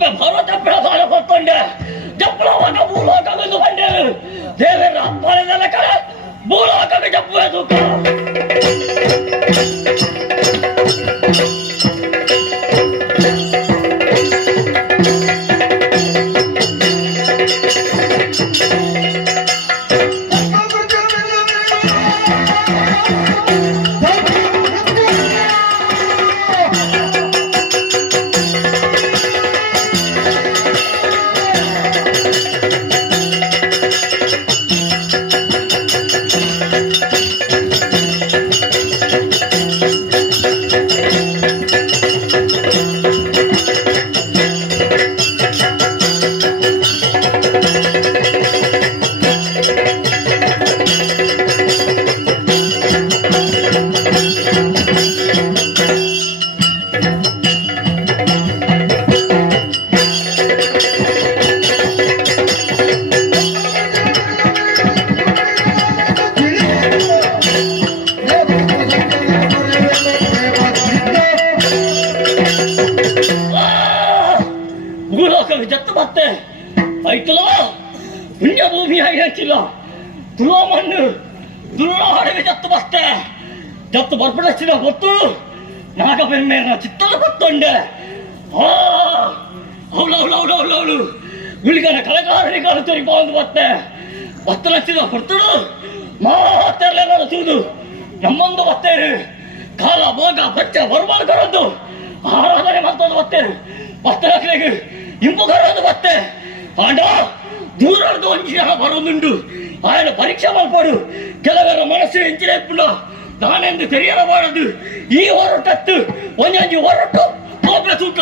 ಅಪ್ಪ ಭಾರತ ಪ್ರಧಾನ ಹೊತ್ತೊಂಡೆ ಜಪ್ಪಳವನ್ನು ಭೂಲೋಕವೆಂದು ಬಂಡೆರು ದೇವೇಂದ್ರ ಅಪ್ಪಳೆಲ್ಲ ಕಡೆ ಭೂಲೋಕಕ್ಕೆ ಜಪ್ಪುವೆ ದತ್ತು ಬರ್ಪಡಿಸಿದ ಗೊತ್ತು? ನಾಗಬೆನ್ನೆಯ ಚಿತ್ತದ ಗೊತ್ತೊಂಡೆ ಅವಳು ಅವಳು ಅವಳು ಅವಳು ಅವಳು ಉಳಿಗನ ಕಲೆಗಾರರಿಗಾರು ತೊರಿಪ ಒಂದು ಮತ್ತೆ ಭತ್ತ ಲಕ್ಷದ ಕೊಡ್ತಳು ಮಾತೆಲ್ಲ ನಡೆಸುವುದು ನಮ್ಮೊಂದು ಬತ್ತೇರಿ ಕಾಲ ಮೋಗ ಬಚ್ಚ ಬರುವಾಗ ಕರದ್ದು ಆರಾಧನೆ ಮಾಡ್ತೋದು ಬತ್ತೇರಿ ಭತ್ತ ಲಕ್ಷಗೆ ಇಂಪು ಕರೋದು ಬತ್ತೆ ಆಂಡ ದೂರದ ಒಂಜಿ ಜನ ಬರೋದುಂಡು ಆಯನ ಪರೀಕ್ಷೆ ಮಾಡ್ಬೋದು ಕೆಲವರ ಮನಸ್ಸು ಹೆಂಚಿನ ಇಪ್ಪುಂಡ ನಾನೆಂದು ತೆರೆಯಲಬಾರದು ಈ ಹೊರಟತ್ತು ಒಂಜೊಂಜಿ ಹೊರಟು ಕೋಪ ತೂಕ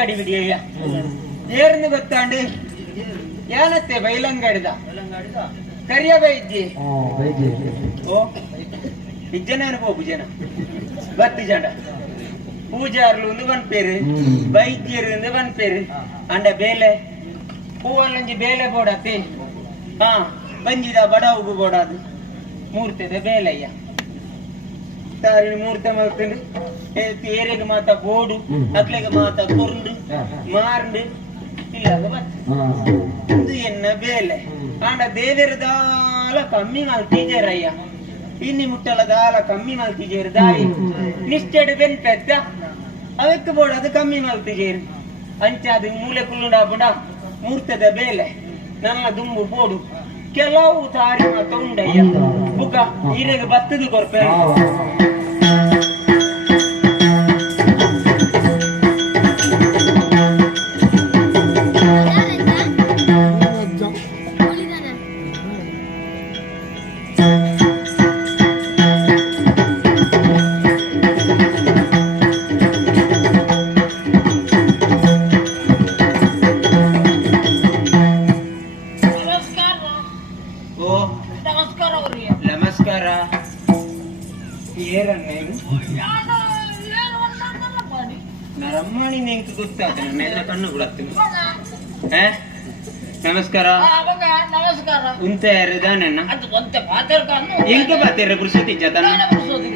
ಒಟ್ಟು ಕಡಿಬಿಡಿಯಯ್ಯ ಏರ್ನ ಗೊತ್ತಾಂಡಿ? ಯಾನತ್ತೆ ಬೈಲಂಗಡಿದ? ಕರಿಯ ಬೈದ್ದಿ ಓ ಇಜ್ಜನ ಅನುಭವ ಜನ ಬತ್ತಿ ಜಂಡ. ಪೂಜಾರ್ಲು ಒಂದು ಬನ್ಪೇರು ವೈದ್ಯರು ಒಂದು ಬನ್ಪೇರು ಅಂಡ ಬೇಲೆ ಹೂವಲ್ಲೊಂಜಿ ಬೇಲೆ ಬೋಡತ್ತಿ. ಹಾ ಬಂಜಿದ ಬಡ ಉಗು ಬೋಡಾದು. ಮೂರ್ತದ ಬೇಲಯ್ಯ. ತಾರಿ ಮೂರ್ತ ಮಲ್ಕೊಂಡು ಏರೆಗೆ ಮಾತ ಬೋಡು ಅಕ್ಲೆಗೆ ಮಾತ ಕೊರ್ಂಡು ಮಾರ್ಂಡು ಇಲ್ಲಾಗ ಬತ್ತ ಇದು ಎನ್ನ ಬೇಲೆ? ಆಂಡ ದೇವರ ದಾಲ ಕಮ್ಮಿ ಮಲ್ತಿಜೇರಯ್ಯ ಇನ್ನಿ ಮುಟ್ಟಲ ದಾಲ ಕಮ್ಮಿ ಮಲ್ತಿಜೇರು ದಾಯಿ. ನಿಶ್ಚಡ ಬೆನ್ ಪೆದ್ದ. ಅವಕ್ಕೆ ಬೋಡ ಅದು ಕಮ್ಮಿ ಮಲ್ತಿಜೇರು ಅಂಚ ಅದು ಮೂಲೆ ಕುಲ್ಲುಂಡ ಬುಡ ಮೂರ್ತದ ಬೇಲೆ. ನನ್ನ ದುಂಬು ಬೋಡು. ಕೆಲವು ತಾರಿ ಮಾತ ಉಂಡಯ್ಯ ಬುಕ್ಕ ಈರೆಗೆ ಬತ್ತದು ಕೊರ್ಪೆ. ನಮಸ್ಕಾರ. ಅವಾಗ ನಮಸ್ಕಾರ. ಉಂತ ಯಾರಿದಾನನ್ನ ಅದು ಒಂತೆ ಮಾತಾಡ್ಕೊಂಡು ಎಂಕ ಬಾತೀರ ಪುರುಷತಿ ಜತನ ಕೊಡದೆ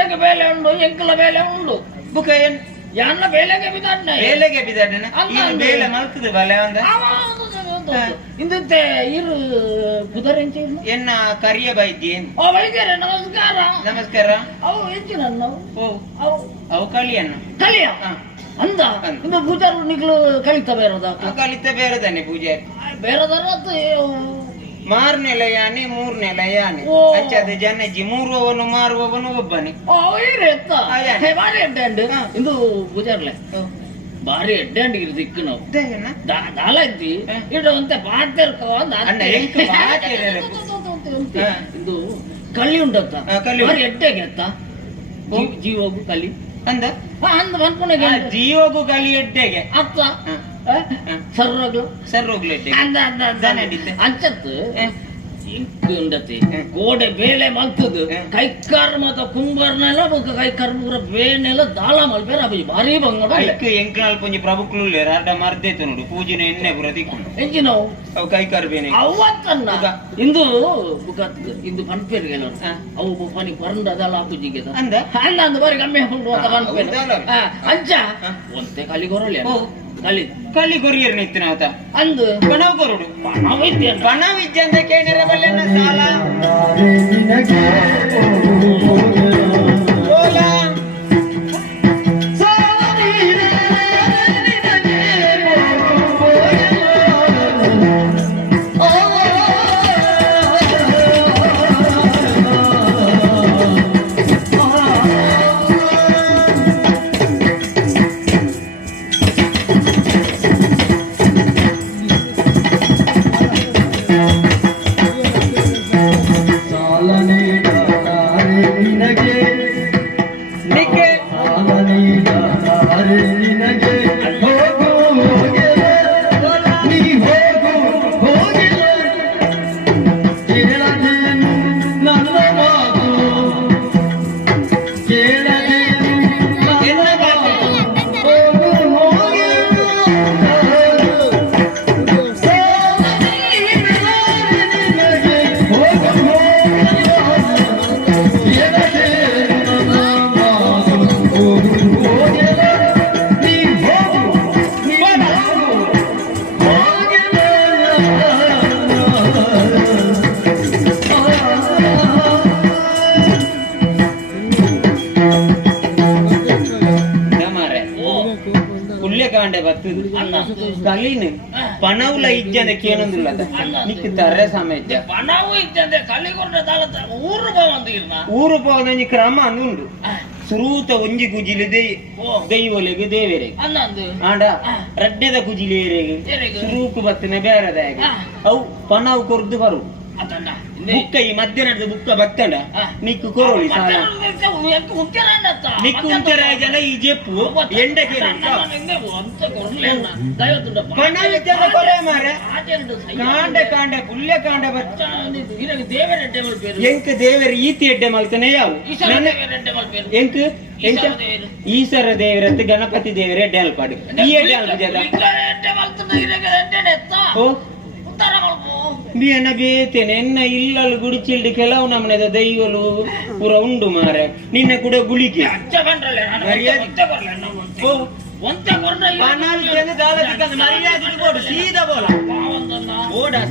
ಇರಗ ಬೇಲೆ ಉಂಡು ಎಂಕಲ ಬೇಲೆ ಉಂಡು. ಬುಕ ಏನ್? ಯಾನ ಬೇಲೆಗೆ ಬಿದಾಡ್ನ ಬೇಲೆಗೆ ಬಿದಾಡ್ನ ಅಂದ ಇದು ಬೇಲೆ ಮಲ್ತದ ಬಲೆ ಅಂದ? ಇಂದತ್ತೆ ಇರು ಕುದರೆಂಚಿ ಎನ್ನ ಕರಿಯ ಬೈದ್ಯ ಓ ವೈದ್ಯರೇ ನಮಸ್ಕಾರ. ನಮಸ್ಕಾರ. ಅವು ಹೆಚ್ಚಿನ ಓ. ಅವು? ಅವು ಕಳಿಯನ್ನ ಕಲಿಯ? ಹ. ಅಂದ. ಇಂದು ಪೂಜಾರು ನಿಗ್ಲು ಕಲಿತ ಬೇರದ ಕಲಿತ ಬೇರೆದಾನೆ ಪೂಜೆ. ಬೇರೆದರ ಮಾರ್ನೆಲ ಯಾನೆ ಮೂರನೇ ಯಾನೆ ಓ. ಅಚ್ಚದ ಜನಜಿ ಮೂರುವವನು ಮಾರುವವನು ಒಬ್ಬನೇ. ಓ ಇರು ಎತ್ತ? ಆ, ಯಾನೆ. ಹೇ, ಬಾರಿ ಎಡ್ಡೆ ಅಂಡು. ಹ. ಇಂದು ಗುಜರ್ಲೆ ಬಾರಿ ಎಡ್ಡೆ ಅಂಡ್ ಇರು ದಿಕ್ಕು ನಾವು. ದೇಹನ ದಾ- ದಾಲ ಇದ್ದಿ ಹ. ಇಡು ಅಂತ ಪಾಡ್ತಿರ್ಕೋ ಅಂದ ಅಣ್ಣ, ಎಂಕ್ ಪಾಡ್ತಿರ್ರೆ. ಹ. ಇದು ಕಳ್ಳಿ ಉಂಟತ್ತ? ಹ, ಕಳ್ಳಿ ಬಾರಿ ಉಂಟು. ಎಡ್ಡೆಗೆ ಎತ್ತ ಜೀವ- ಜೀವೋಗು ಕಲಿ ಅಂದ? ಅಂದ ಬಂದ್ಕೊಂಡಾಗ ಜೀವಗು ಜೀವಗೂ ಕಲಿ ಎಡ್ಡೆಗೆ ಅತ್ತ? ಹ. ಸರ್ರಗ್ಲು? ಸರ್ ಹೋಗ್ಲಿ ಎಡ್ಡೆಗೆ ಅಂದ ಅಂದ. ಅಂಚತ್ತು ಉಂಡತಿ. ಗೋಡೆ ಬೇಳೆ ಮಲ್ತದು ಕೈ ಕೈಕಾರ್ ಮತ್ತ ಕುಂಬರ್ನೆಲ್ಲ ಬುಕ್ಕ ಕೈ ಪೂರ ಬೇನೆಲ್ಲ ದಾಳ ಮಲ್ಪೇರ ಅಬ್ಬಿ ಭಾರಿ ಬಂಗಡ ಐಕ್ ಎಂಕ್ನಾಲ್ ಪೊಂಜಿ ಪ್ರಭುಕ್ಲು ಅರ್ಧ ಮರ್ದೇತು ನೋಡು. ಪೂಜಿನ ಎಣ್ಣೆ ಪುರ ತಿಕ್ಕೊಂಡು ಎಂಜಿ ನಾವು? ಅವು ಕೈ ಕರ್ಬೇನೆ. ಅವತ್ತನ್ನ. ಇಂದು ಬುಗತ್ ಇಂದು ಪನ್ಪೇರಿಗೆ ಹ. ಅವು ಪನಿ ಪರಂಡ ಪೂಜಿಗೆ ಅಂದ? ಅಂದ ಅಂದ ಬಾರಿ ಕಮ್ಮಿ ಉಂಟು ಅಂತ ಹ, ಹ, ಅಂಚ? ಒಂದೇ ಒಂತೆ ಕಲಿ ಕೊರಲಿ ಕಲ್ಲಿ ಕಲಿ ನಿಂತಿನ ಅವತ ಅಂದು ಪಣವ್ ಕೊರುಡು ಬಣ ಪಣ ವಿದ್ಯೆ ಅಂತ ಕೇಳಿರ ಬಲ್ಲೆನ ಸಾಲ ನಿನಗೆ ಸೋಲ ಕುಲ್ಲೆ ಕಾಂಡೆ ಬತ್ತದು ಅಣ್ಣ ಕಲೀನು ಪಣವುಲ ಇಜ್ಜಂದ ಕೇಳೊಂದಿಲ್ಲ ನಿಕ್ ತರ್ರೆ ಸಮೇತ ಪಣವು ಇದ್ದಂತೆ ಕಲಿ ಕೊರಡ ದಾಳ ಊರು ಬಂದಿರ್ನ ಊರು ಹೋದಂಜಿ ಕ್ರಮ ಅನ್ನುಂಡು ಸುರೂತ ಒಂಜಿ ಕುಜಿಲಿ ದೈ ಓ ದೈವಲೆಗೆ ದೇವರೆ ಅನ್ನ ಅಂದು ಆಂಡ ರಡ್ಡೆದ ಕುಜಿಲಿ ಏರೆಗೆ ಏರೆಗೆ. ಸುರೂಕು ಬತ್ತನೆ ಬೇರೆದಾಗ ಅವು ಪಣವು ಕೊರ್ದು ಬರು ಕೊರೋಳಿ ಸಾಲ. ನಿಕ್ಕು ಉಂಟರ ಜನ ಈ ಜೆಪ್ಪು ಎಂಡಕ್ಕೆ ಮಣ್ಣಾಗ ಜನ ಕೊರೆ ಮಾರೆ ಕಾಂಡೆ ಕಾಂಡೆ ಪುಲ್ಯ ಕಾಂಡ ಎಂಕ್ ದೇವರ ಈತಿ ಎಡ್ಡೆ ಮಲ್ತನೆ ಯಾವು? ಎಂಕ ಎಂಕ್? ಎಂಕ? ಈಶ್ವರ ದೇವರ. ಗಣಪತಿ ದೇವರ ಎಡ್ಡೆ ಅಲ್ಪಾಡು. ಈ ಎಡ್ಡೆ ಅಲ್ಪ ಜದ ಓ ಬೇತೇನೆ ಎನ್ನ ಇಲ್ಲಲು ಗುಡಿಚಿಲ್ಡಿ ಕೆಲವು ನಮ್ಮನೆದ ದೈವಲು ಪೂರ ಉಂಡು ಮಾರೆ. ನಿನ್ನ ಕೂಡ ಗುಳಿಗೆ. ಮರ್ಯಾದೆ. ಕೊಡು ಸೀದಾ ಬೋಲ.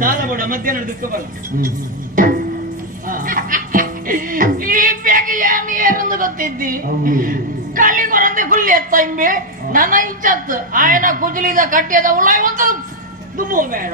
ಸಾಲ ಬೋಡ ಮಧ್ಯಾಹ್ನ ದುಃಖ ಗೊತ್ತಿದ್ದಿ? ನನ್ನ ಇಂಚತ್ತು ಆಯನ ಕುಜಲಿದ ಕಟ್ಟಿಯದ ಉಳಾಯ್ ಒಂದು Come on, man.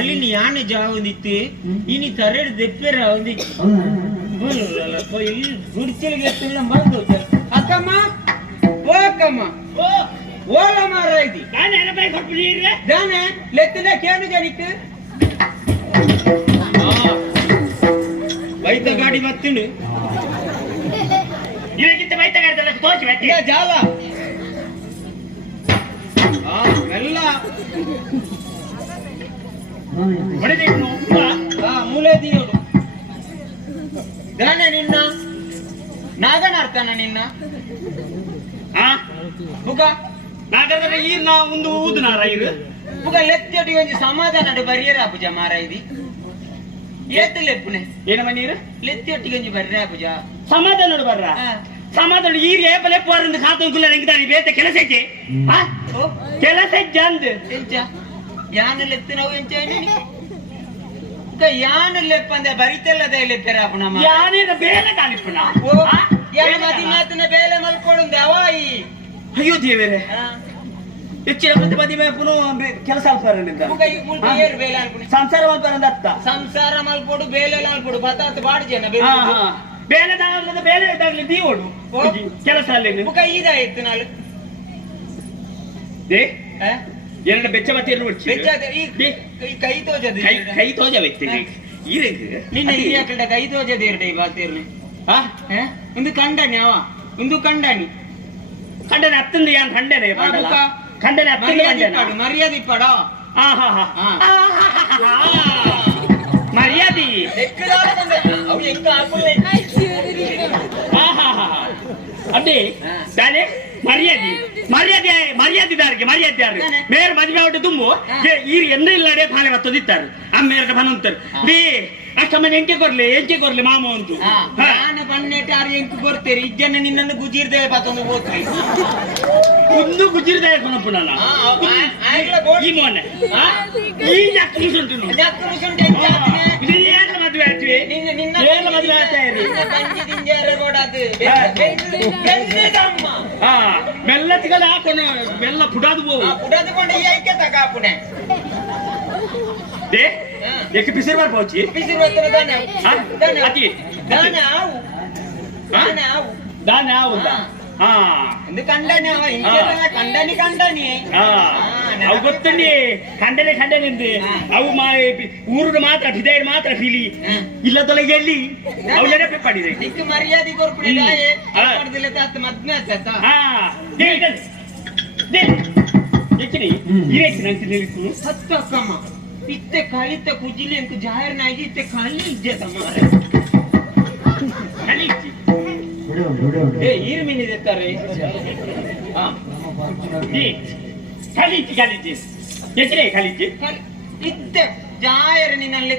ಕಳ್ಳಿನಿ ಯಾನೆ ಜಾವಂದಿತ್ತು ಇನಿ ತರೆಡ್ ದೆಪ್ಪೆರ ಒಂದಿತ್ತು. ಬಲುಲಲ್ಲ ಇಲ್ಲಿ ಗುಡಿಚಲಿಗೆ ಎತ್ತಿಲ್ಲ ಬಂದು ಅಕ್ಕಮ್ಮ ಓ ಅಕ್ಕಮ್ಮ. ಓ. ಓಲ ಮಾರ ಇದಿ. ನಾನು ಎನಪೈ ಕೊಟ್ಟು ನೀರ್ರೆ ದಾನೆ ಲೆತ್ತದ ಕೇನು ಜನಿಕ್ ಬೈತ ಗಾಡಿ ಮತ್ತುಂಡು. ಇದಕ್ಕಿಂತ ಬೈತಗಾಡ್ದಲ್ಲ ತೋಚಿ ಇಲ್ಲ ಬೆಟ್ಟಿ ಜಾಲ. ಆ ಹೊಡೆದೇನು ಆ ಮೂಲೆ ದಿಯೋಡು ದಾನೆ ನಿನ್ನ ನಾಗನಾರ್ತಾನ ನಿನ್ನ ಆ ಬುಗ ನಾಗರ ಈ ನಾ ಒಂದು ಊದು ನಾರ ಇದು ಬುಗ ಲೆತ್ತಡಿ ಒಂಜಿ ಸಮಾಧಾನ ಬರಿಯರ ಪೂಜ ಮಾರ ಇದಿ. ಏತ್ ಲೆಪ್ಪುನೆ ಏನಮ್ಮ ನೀರು ಲೆತ್ತೊಟ್ಟಿಗೆ ಬರ್ರೆ ಪೂಜ ಸಮಾಧಾನ ಬರ್ರ. ಸಮಾಧಾನ ಈ ರೇಪಲೆ ಪೋರಂದು ಕಾತು ಕುಲ್ಲ ರಂಗಿದಾರಿ ಬೇತ. ಕೆಲಸಕ್ಕೆ ಕೆಲಸ ಜಂದ್ ಯಾನ ಲೆತ್ತು ನಾವು ಎಂಚ ಯಾನ ಲೆಪ್ಪಂದೆ ಬರಿತೆಲ್ಲದ ಲೆಪ್ಪೆರ ನಮ್ಮ ಯಾನೇನ ಬೇಲೆ ಅವಾಯಿ. ಅಯ್ಯೋ ದೇವರೇ. ಹೆಚ್ಚಿನ ಪ್ರತಿ ಮದುವೆ ಪುನಃ ಬೆ- ಕೆಲಸ ಅಲ್ಪಾರನಿಂದ ಸಂಸಾರ ಮಲ್ಪಾರಂದ ಅತ್ತ ಸಂಸಾರ ಮಲ್ಪೋಡು ಬೇಲೆ ಮಲ್ಪೋಡು ಬತಾತ್ ಬಾಡಿ ಜನ. ಬೇಲೆ ದಾಗಲಿ ಬೇಲೆ ಇದಾಗ್ಲಿ ದೀವೋಡು. ಕೆಲಸ ಅಲ್ಲಿ ಮುಖ ಇದಾಯ್ತು ನಾಳೆ? ಎರಡು ಬೆಚ್ಚ ಮತ್ತೆ ಎರಡು ಮುಚ್ಚಿ. ಬೆಚ್ಚಾದ ಈ ದೇ, ಈ ಕೈ ತೋಜದು ಕೈ ಕೈ ತೋಜ ವ್ಯಕ್ತಿ ಈರೆಗ್ ನಿನ್ನ ಈ ಅಕಲ್ಡ ಕೈ ತೋಜದು ಎರಡೈ ಬಾತಿರ್ಲಿ ಆ ಒಂದು ಕಂಡನಿ ಅವ ಒಂದು ಕಂಡನಿ ಖಂಡನೆ ಹತ್ತಂದು ಯಾನ್ ಖಂಡನೆ ಆ, ಬುಕ್ಕ. ಖಂಡನೆ ಹತ್ತಂದು ಮರ್ಯಾದೆ ಖಂಡನೆ ಇಪ್ಪಾಡು ಮರ್ಯಾದೆ ಇಪ್ಪಾಡ ಆ ಹಾ ಹಾ ಆ. ಮರ್ಯಾದಿ ಅವು ಎಂಕ ಹಾಕುಲ್ಲ ಆ ಹಾ ಹಾ ಅದೇ ಹಾ. ತಾನೆ ಮರ್ಯಾದಿ ಮರ್ಯಾದೆ ಮರ್ಯಾದಿದಾರಿಗೆ ಮರ್ಯಾದಿದಾರು ತಾನೆ. ಮೇರ್ ಮದುವೆ ಆವಟ್ಟು ತುಂಬು ಹಾ. ಈ ಎಂದ ಇಲ್ಲಡೆ ಪಾಲೆ ಬತ್ತದಿತ್ತಾರೆ ಅಮ್ಮೇರ ಬನಂತರು ಬೇ ಅಷ್ಟಮ್ಮನೆ ಎಂಕೆ ಕೊರ್ಲಿ ಎಂಕೆ ಕೊರ್ಲಿ ಮಾಮ ಅಂತು ಹಾ. ನಾನು ಪನ್ನೆಟ್ಟು ಆರು ಎಂಕು ಕೊಡ್ತೇರಿ ಇಜ್ಜನ ನಿನ್ನನ್ನು ಗುಜಿರ್ದೆ ಬತ್ತೊಂದು ಹೋತ್ರಿ ಒಂದು ಗುಜಿರ್ದಾಯ ಕೊನಪ್ಪು ನಾನು ಆ, ಆ, ಆಯ್ಗ್ಲ ಬೋಡ್- ಈ ಮೊನ್ನೆ ಆ? ಈ ಜಾಸ್ತಿ ಉಂಟು ಅದ್ಯಾಕ್ ಕುರುಸುಂಟು ಎಂಚ ಆತಿನೆ? ಏನ ಮದುವೆ ಆಯ್ತು ನಿನ್ನ ನಿನ್ನ ಏನ ಮದುವೆ ಆಗ್ತಾ ಇರಿ ನಿನ್ನ ತಂಗಿ ದಿಂಜಾರ ಗೋಡಾದು ಹಾ. ಬೆಂದದಮ್ಮ ಹಾ ಬೆಲ್ಲ ತಿಗದ ಹಾಕೋಣ ಬೆಲ್ಲ ಪುಡಾದು ಆ ಬೋವು ಪುಡದುಕೊಂಡು ಏಕೆ ತಗಾಪುನೆ ದೇ ಹಾ. ಏಕೆ ಪಿಸರ್ ಬರ್ಬೋಚಿ ಬಿಸಿರು ಹತ್ತಿರ ದಾನ ಹಾ? ದಾನ ಅತಿ. ದಾನ ಆವು ಹಾ? ದಾನ ಆವು ದಾನ ಹೌದಾ ಹಾ. ಒಂದು ಕಂಡನಿ ಅವ ಇಂಚೆಲ್ಲ ಕಂಡನಿ ಕಂಡನಿ. ನೆನಪು ಅವು ಗೊತ್ತುಂಡಿ? ಮಾ ಊರುದ ಮಾತ್ರ ಹಿದಾಯ ಮಾತ್ರ ಫೀಲಿ. ಇಲ್ಲದೊಳಗೆ ಎಲ್ಲಿ? ಅವು ನೆನಪೆ ಪಡಿದೆ ಮರ್ಯಾದೆ ಕೊರ್ಪುಡಿ ಹ್ಮ್. ದಾಯೆ ಹಾ. ಮಾಡ್ದಿಲ್ಲ ತಾತ ಮದ್ಮೆ ಆತ ಹಾ. ದೇ ದೇ. ದೇ. ಎಚ್ಚಿನಿ ಇರೇಚಿ ನಂಗೆ ನಿಲ್ಲಿಸು. ಹತ್ತು ಇತ್ತೆ ಕಳಿತ ಕುಜಿಲಿ ಅಂತ ಜಾಹರ್ನಾಗಿ ಇತ್ತೆ ಇಜ್ಜತ ಮಾರೆ ಕಲಿಚಿ ಏ ಈರು ಮೀನಿದೆ ತಾರೆ ಹಾ ದೇ ಕಲಿತಿ ಕಲಿತಿ ಎಚ್ಚರೆ ಕಲಿತಿ ಇತ್ತ ಇತ್ತೆ ಜಾಯರ ನಿನ್ನಲ್ಲಿ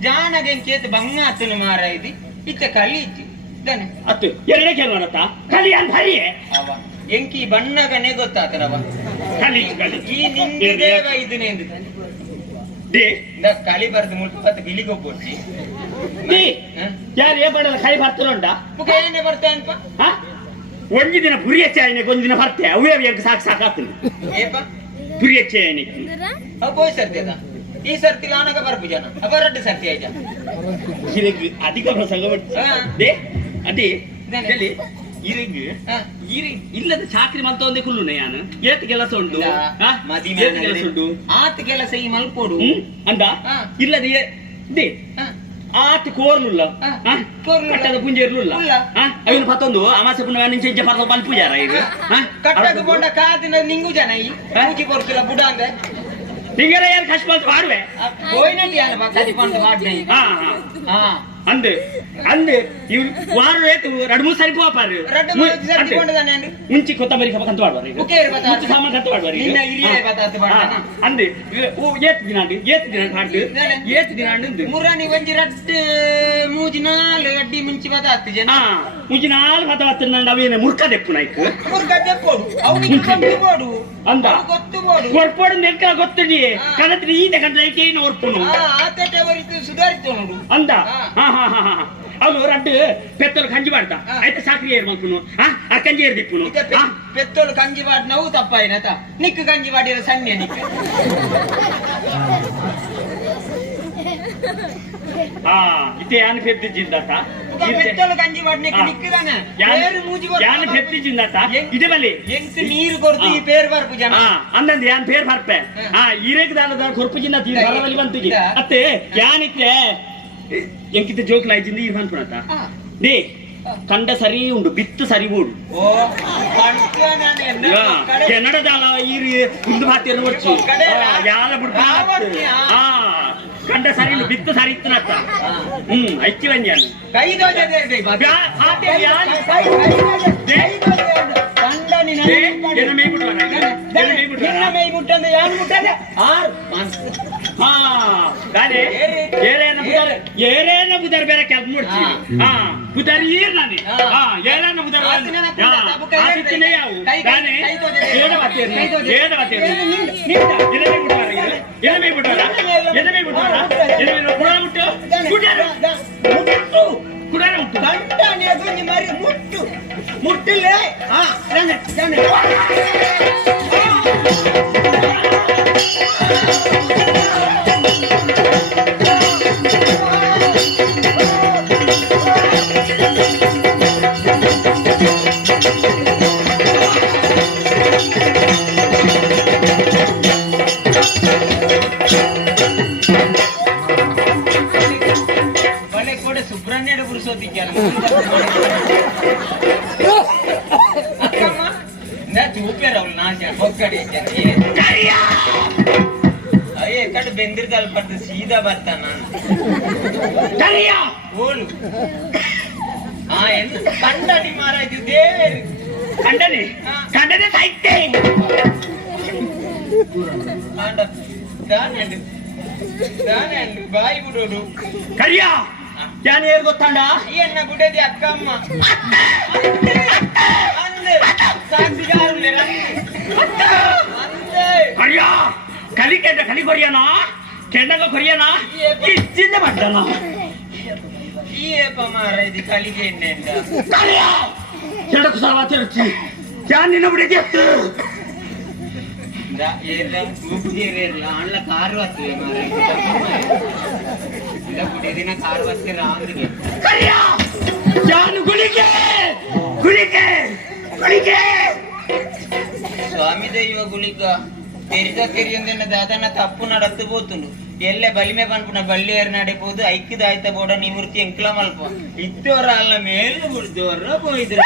ಜಾನಗೆ ಕೇತ ಬಂಗಾತನು ಮಾರ ಇದು. ಇತ್ತ ಕಲೀತಿ ಅತ್ತು ಎರಡೇ ಕೇಳೋಣತ್ತ ಕಲಿ ಅಂತ ಹರಿಯೇ? ಅವ ಎಂಕಿ ಬಣ್ಣಗನೆ ಗೊತ್ತಾತನವ ಕಲಿ ಕಲಿ ಈ ನಿಂಗೆ ದೇವ ದೇ. ಇಂದ ಕಲಿ ಬರ್ದು ಮುಲ್ಪತ್ತ ಗಿಲಿಗೊಬ್ಬೊಟ್ಟಿ ದೇ ಯಾರು ಏ ಬಡದ ಕೈ ಬರ್ತಾರಂಡ ಮುಖ ಏನೇ ಅನ್ಪ ಹಾ? ಒಂಜಿ ದಿನ ಪುರಿ ಹೆಚ್ಚೆ ಆಯ್ನೆ ಒಂದ್ ದಿನ ಬರ್ತೆ. ಅವೇ ಅವೇ ಸಾಕು ಸಾಕಾಗ್ತದೆ. ಏಪ? ಪುರಿ ಹೆಚ್ಚೆ ಆಯ್ನೆ. ಅವ್ ಬೋಯ್ ಸರ್ತಿ ಅದ. ಈ ಸರ್ತಿ ಆನಗ ಬರ್ಬು ಜನ. ಅಬರಡ್ಡು ಸರ್ತಿ ಆಯ್ತ? ಇರಗ್ ಅಧಿಕ ಪ್ರಸಂಗ ಹಾ. ದೇ ಅದೇ. ಹೇಳಿ ಇರಗ್ ಹಾ. ಇರಗ್ ಇಲ್ಲದ ಚಾಕ್ರಿ ಮಂತ ಒಂದೇ ಕುಲ್ಲುನೆ ಯಾನು? ಏತ್ ಕೆಲಸ? ಮದಿಮೆ ಏತ್ ಕೆಲಸ ಉಂಟು. ಆತ್ ಕೆಲಸ ಈ ಮಲ್ಪೋಡು. ಹ್ಮ್ ಅಂದ? ಹಾ. ಇಲ್ಲದೆ ದೇ. ಹಾ. ಆತ್ ಕೋರ್ಲುಲ್ಲ. ಹಾ. ಹಾ? ಕಟ್ಟದ ಪುಂಜ ಇರ್ಲುಲ್ಲ. ಅವನು ಪತ್ತೊಂದು. ಅಮಾಸೆ ಪುಣ್ಯ ನಿಂಚೆ ಇಂಚೆ ಪರ್ದ ಬಲ್ ಪೂಜಾರ ಇದು. ಹಾ? ಕಟ್ಟದು ಕೊಂಡ ಕಾದಿನ ನಿಂಗು ಜನ ಈ. ಪೂಜೆ ಬರ್ತಿಲ್ಲ ಬುಡ ಅಂದೆ ನಿಂಗೆಲ್ಲ ಏನ್ ಕಷ್ಟ ಬಂತು? ಮಾಡುವೆ ಬೋಯ್ನಟಿ ಅಲ್ಲ ಬಾ ಮಾಡ್ನೆ ಹಾ ಹಾ ಹಾ అంతే వారు ಇವ್ ವಾರ ರೇತು ಎರಡು ಮೂರು ಸರಿ కంత ರಡ್ಡು ಮೂರು ಸರ್ತಿ ಕೊಂಡದಾನೆ ಅಂದು. ಮುಂಚಿ ಕೊತ್ತಂಬರಿ ಕಬ್ಬ ಕಂತು ಈಗ. ಮುಖೇ ಇರ್ಬತ್ತ ಮುಂಚಿ ಸಾಮಾನು ಕಂತು ಈಗ. ನಿನ್ನ ಹಿರಿಯ ಬತ್ತಾತು ಮಾಡ್ತಾನ? ಅಂದು ಓ ಏತ್ ದಿನ దెప్పు ಏತ್ ದಿನ దెప్పోడు ಏನೆ? ಏತ್ ಅಂದು ಮುರಾನಿ ಒಂಜಿ ರಡ್ಡು ಮೂಜಿ ನಾಲ್ ಅಡ್ಡಿ ಮುಂಚಿ ಬತ್ತಾತು ಜನ. ಹಾ ಮುಂಚಿ ನಾಲ್ಕು ಹತ್ತ ಹತ್ತು ನಂದು ಅವೇನೆ ಗೊತ್ತು ಬೋಡು ಅಂದ? ಗೊತ್ತು ಬೋಡು ಗೊತ್ತಿಡಿ ಹಾ. ಕನತ್ರಿ ಈತ ಕಂಡ್ರೆ ಏನು ಹೊರ್ಪುನು ಆ ಆತಟೆ ಅವರಿದ್ದು ಸುಧಾರಿತು ನೋಡು. ಅಂದ. ಹಾ. ಹಾ ಹಾ ಹಾ ಹಾ ಅವನು అయితే సాకరి ಕಂಜಿ ಮಾಡ್ತಾ ಹಾ. ಆಯ್ತು ಸಾಕ್ರಿ ಏರ್ ಮಲ್ಪುನು ಹಾ ಆ ಕಂಜಿ ಏರ್ ದಿಪ್ಪುನು ಇತ ಪೆ- ಹಾ ಪೆತ್ತೋಲು ಕಂಜಿ ನಾವು ತಪ್ಪಾಯಿನತ. ನಿಕ್ಕು ಕಂಜಿ ಬಾಡಿರ ಸಣ್ಣ ನಿಕ್ಕು. ಹಾ ಇತ್ತೆ ಯಾನ್ ಫೆತ್ತಿ ಜಿಂದಾತ ಮುಖ ಪೆತ್ತೋಲು ಕಂಜಿ ಬಾಡ್ ನಿಕ್ಕು ನಿಕ್ಕುದಾನ ಬೇರೆ ಮೂಜಿ ಯಾನ್ ಫೆತ್ತಿ ಜಿಂದಾತ ಇದೆ ಬಲ್ಲಿ. ಎಂಟು ನೀರು ಕೊಡ್ತು ಈ ಪೇರ್ ಬರ್ಪು ಜನ. ಯಾನ್ ಪೇರ್ ಬರ್ಪೆ? ಹಾ. ಈರೇಕ್ ದಾನದ ಕೊರ್ಪು ಜಿಂದ ತೀರ್ ಬಂತಿಗೆ. ಅತ್ತೆ ಯಾನಿತ್ತೆ ಎಂಕಿತ ಜೋಕ್ ಲಾಯ್ಜಿಂದ ಇವಾನ್ ಪುಣತ ಡೇ ಕಂಡ ಸರಿ ಉಂಡು ಬಿತ್ತು ಸರಿ ಬೂಡು ಕೆನಡದಾಲ ಈ ಹಿಂದೂ ಭಾತಿಯನ್ನು ಹೊಚ್ಚು ಯಾಲ ಬುಡ್ಪ ಕಂಡ ಸರಿ ಬಿತ್ತು ಸರಿ ಇತ್ತನತ್ತ ಹ್ಮ್ ಐಕ್ಕಿ ಬಂದ್ಯಾನ ಮೈ ಮುಟ್ಟದ ಯಾರು ಮುಟ್ಟದ ಆರ್ ಮನ್ಸ್. ಹಾ ಗಾಡಿ ಏರಿ. ಏರೇನ ಬುದಾರ ಏರೇನ ಬುದಾರ ಬೇರೆ ಕೆಲ್ಸ ಮಾಡ್ತೀವಿ. ಹಾ. ಬುದಾರ ಈರ್ ನಾನಿ. ಹಾ. ಹಾ ಏರೇನ ಬುದಾರ ಆತಿನ ನಾ ಯಾ ಕುಂದ, ಬುಕ್ಕ ಏರ್ದೆ. ಆತಿನ ಯಾವು? ಕೈ- ಕೈ- ಗಾನೆ ಕೈ ತೋಜದೆ. ಏನ ಬಾತಿಯರು ಕೈ ತೋಜದೆ. ಏನ ಮಾರಾಯ್ತು ದೇವೇರು ಕಂಡನೆ ಕಂಡನೆ ಸಾಯ್ತೆ ಕಾಂಡ ದಾನಂಡು ದಾನಂಡು ಬಾಯಿ ಬಿಡೋಡು ಕರಿಯ ಯಾನ್ ಏರ್ ಗೊತ್ತಾಂಡ ಎನ್ನ ಬಿಡದಿ ಅಕ್ಕಮ್ಮ ಅಂದೆ ಸಾಕ್ಷಿಗಾರುಲೆ ಅಂದೆ ಕರಿಯ ಕಲಿ ಕೆಂಡ ಕಲಿ ಕೊರಿಯನ ಕೆಂಡಗ ಕೊರಿಯನ ಇಚ್ಚಿಂದ ಮಾಡ್ತಾನ ಈ ಏಪ ಮಾರ ಇದು ಕಲಿಗೆ ಎಣ್ಣೆ ಅಂತ ಕರಿಯ ಕೆಂಡకు ಸರ್ವ ತಿರುಚಿ ಯಾನ್ ನಿನ್ನ ಬಿಡಿಗೆ ಇರಲ್ಲ ಅಣ್ಣ ಕಾರು ಹತ್ತುವೆ ಮಾರ ಇಲ್ಲ ಬಿಡಿದಿನ ಕಾರು ಹತ್ತಿರ ಅವ್ರಿಗೆ ಕರಿಯ ಯಾನ್ ಗುಳಿಗೆ ಗುಳಿಗೆ ಗುಳಿಗೆ ಸ್ವಾಮಿ ದೈವ ಗುಳಿಗ ತೆರಿದ ಎಲ್ಲೇ ಬಲಿಮೆ ಪನ್ಪುನ ಬಳ್ಳಿಯರ್ ಐಕ್ಯದ ಆಯ್ತ ಬೋಡ ನಿವೃತ್ತಿ ಎಂಕ್ಲ ಮಲ್ಪ ಇದ್ದವರ ಅಲ್ಲ ಮೇಲೆ ಮುರಿದವರ ಹೋಯ್ದ್ರ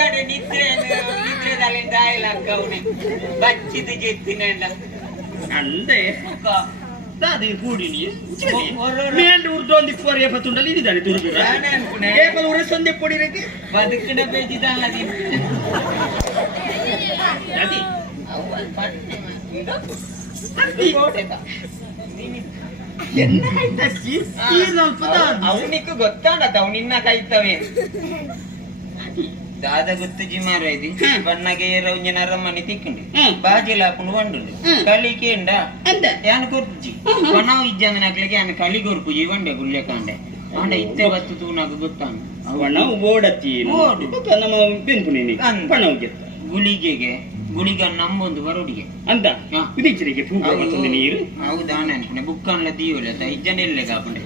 ಒಕ್ಕಡೆ ನಿದ್ರೆ ನಿದ್ರೆದಲ್ಲಿ ಅವನೆ ಬಚ್ಚಿದ ಜೆತ್ತಿನ ಅಂದೆ ದಾದಿ ಹೊರಡು. ಮೇಲ್ ಉರ್ದೊಂದು ಇಪ್ಪರು ಇದ್ದಾನೆ ಬದುಕಿನ ಬೇಜಿದಲ್ಲ ನೀನು. ದಾದಿ. ಎನ್ನ ಅವನಿಗೆ ಗೊತ್ತಾಡತ್ತ ಅವ್ ನಿನ್ನ ಕಾಯ್ತವೆ ಬಣ್ಣಗೆ ಏರವಂಜನ ಅರಮನೆ ತಿಕ್ಕಂಡು. ಹ್ಮ್. ಬಾಜಿಲ್ ಹಾಕೊಂಡು ಬಂಡು ಹ್ಮ್. ಕಲಿಕೆಂಡ ಅಂದ. ಯಾನ್ ಕೊರ್ಜಿ? ಪಣವ್ ಇಜ್ಜಂದ ನಕ್ಲಿಗೆ ಯಾನ್ ಕಲಿ ಕೊರ್ಪು? ಜೀವಂಡೆ ಗುಳ್ಳೆ ಕಾಂಡೆ. ಆಂಡ ಇತ್ತೆ ಬತ್ತು ತೂ నాకు ಗೊತ್ತಾನು ಅವಣ ಓಡತ್ತಿ ಓಡು. ನಮ್ಮ ಬೆನ್ಪುನಿ ಅಂದ. ಪಣವ್ಗೆ ಗುಳಿಗೆಗೆ ಗುಳಿಗ ನಮ್ಮೊಂದು ಬರೋಡಿಗೆ ಅಂತ. ಕುದಿಚರಿಗೆ ಬರ್ತದೆ ನೀರು. ಹೌದಾ ಅನ್ಕೊಂಡೆ. ಬುಕ್ಕನ್ಲ ದೀವಲೆ ಆತ ಇಜ್ಜನ ಎಲ್ಲೆ ಕಾಪಂಡೆ.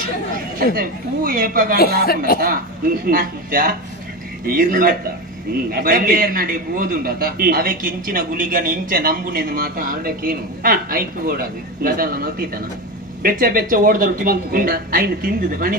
ಪೂ ಏಪಗಾಲ ಹಾಕೊಂಡತ ಬತ್ತ ಬಲ್ಲೇರ್ ನಡೆ ಬೋದುಂಡತ ಅವೆ ಇಂಚ ನಂಬುನೆಂದು ಮಾತ ಆರ್ಡಕ್ಕೇನು? ಐಕ್ ಓಡಾದು ಗದಲ ಬೆಚ್ಚ ಬೆಚ್ಚ ಓಡದ ರೊಟ್ಟಿ ಮಂತು ಐನ್ ಐನು ತಿಂದಿದೆ ಮನೆ